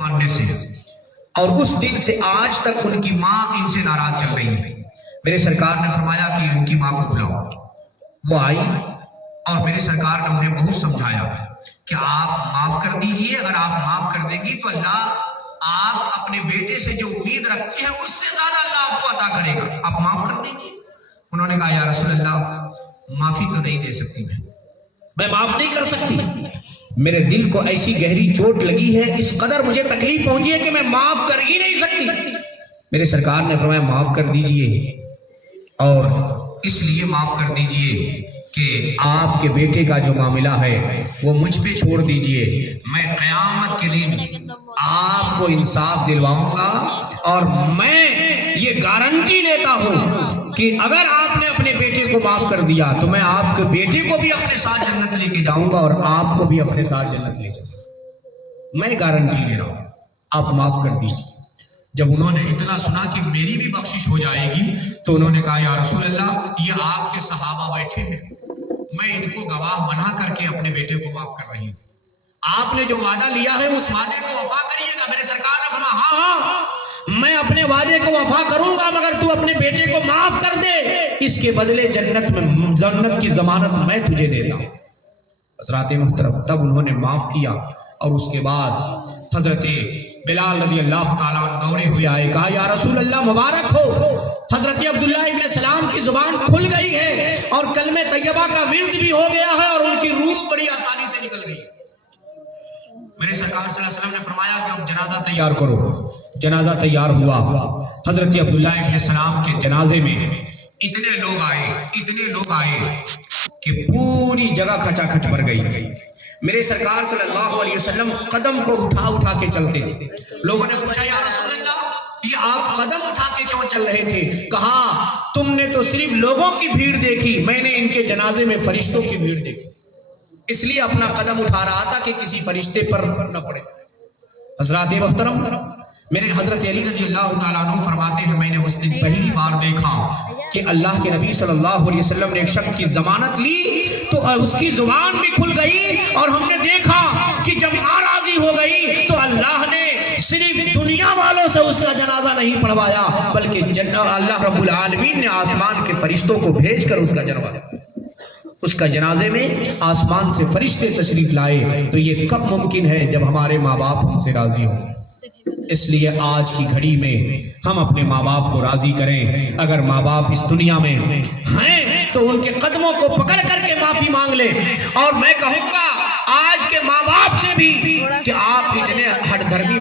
ماننے سے، اور اس دن سے آج تک ان کی ماں ان سے ناراض چل رہی ہے۔ میرے سرکار نے فرمایا کہ ان کی ماں کو بلاؤ۔ وہ آئی اور میرے سرکار نے انہیں بہت سمجھایا کہ آپ معاف کر دیجئے، اگر آپ معاف کر دیں گی تو اللہ آپ اپنے بیٹے سے جو امید رکھتے ہیں اس سے زیادہ اللہ آپ کو عطا کرے گا، آپ معاف کر دیجئے۔ انہوں نے کہا یا رسول اللہ معافی تو نہیں دے سکتی، میں معاف نہیں کر سکتی، میرے دل کو ایسی گہری چوٹ لگی ہے، اس قدر مجھے تکلیف پہنچی ہے کہ میں معاف کر ہی نہیں سکتی۔ میرے سرکار نے فرمایا معاف کر دیجئے، اور اس لیے معاف کر دیجئے کہ آپ کے بیٹے کا جو معاملہ ہے وہ مجھ پہ چھوڑ دیجئے، میں قیامت کے دن آپ کو انصاف دلواؤں گا، اور میں یہ گارنٹی لیتا ہوں کہ اگر آپ نے اپنے بیٹے کو معاف کر دیا تو میں آپ کے بیٹے کو بھی اپنے ساتھ جنت لے کے جاؤں گا اور آپ کو بھی اپنے ساتھ جنت لے جاؤں گا، میں گارنٹی لے رہا ہوں، آپ معاف کر دیجئے۔ جب انہوں نے اتنا سنا کہ میری بھی بخشش ہو جائے گی تو انہوں نے کہا یا رسول اللہ یہ آپ کے صحابہ بیٹھے ہیں، میں ان کو گواہ بنا کر کے اپنے بیٹے کو معاف کر رہی ہوں، آپ نے جو وعدہ لیا ہے اس وعدے کو وفا کریے گا۔ میرے سرکار نے فرمایا ہاں میں اپنے وعدے کو وفا کروں گا، مگر تو اپنے بیٹے کو معاف کر دے، اس کے بدلے جنت کی ضمانت میں تجھے دیتا ہوں۔ حضرات محترم تب انہوں نے معاف کیا، اور اس کے بعد حضرت بلال رضی اللہ تعالیٰ دوڑے ہوئے آئے، کہا یا رسول اللہ مبارک ہو، حضرت عبداللہ ابن سلام کی زبان کھل گئی ہے اور کلمہ طیبہ کا ورد بھی ہو گیا ہے اور ان کی روح بڑی آسانی سے نکل گئی۔ میرے سرکار صلی اللہ علیہ وسلم نے فرمایا کہ اب جنازہ تیار کرو۔ جنازہ تیار ہوا، حضرت عبداللہ ابن سلام کے جنازے میں اتنے لوگ آئے کہ پوری جگہ کھچا کھچ بھر گئی۔ میرے سرکار صلی اللہ علیہ وسلم قدم کو اٹھا کے چلتے تھے۔ لوگوں نے پوچھا یا رسول اللہ یہ آپ قدم اٹھا کے کیوں چل رہے تھے؟ کہا تم نے تو صرف لوگوں کی بھیڑ دیکھی، میں نے ان کے جنازے میں فرشتوں کی بھیڑ دیکھی، اس لیے اپنا قدم اٹھا رہا تھا کہ کسی فرشتے پر نہ پڑے۔ حضرات محترم میرے حضرت علی رضی اللہ تعالیٰ عنہ فرماتے ہیں میں نے اس دن پہلی بار دیکھا کہ اللہ کے نبی صلی اللہ علیہ وسلم نے ایک شخص کی ضمانت لی تو اس کی زبان بھی کھل گئی، اور ہم نے دیکھا کہ جب ماں راضی ہو گئی تو اللہ نے صرف دنیا والوں سے اس کا جنازہ نہیں پڑھوایا، بلکہ اللہ رب العالمین نے آسمان کے فرشتوں کو بھیج کر اس کا جنازے میں آسمان سے فرشتے تشریف لائے۔ تو یہ کب ممکن ہے؟ جب ہمارے ماں باپ ہم سے راضی ہوں۔ اس لیے آج کی گھڑی میں ہم اپنے ماں باپ کو راضی کریں، اگر ماں باپ اس دنیا میں ہیں تو ان کے قدموں کو پکڑ کر کے معافی مانگ لیں۔ اور میں کہوں گا آج کے ماں باپ سے بھی کہ آپ اتنے ہٹ دھرمی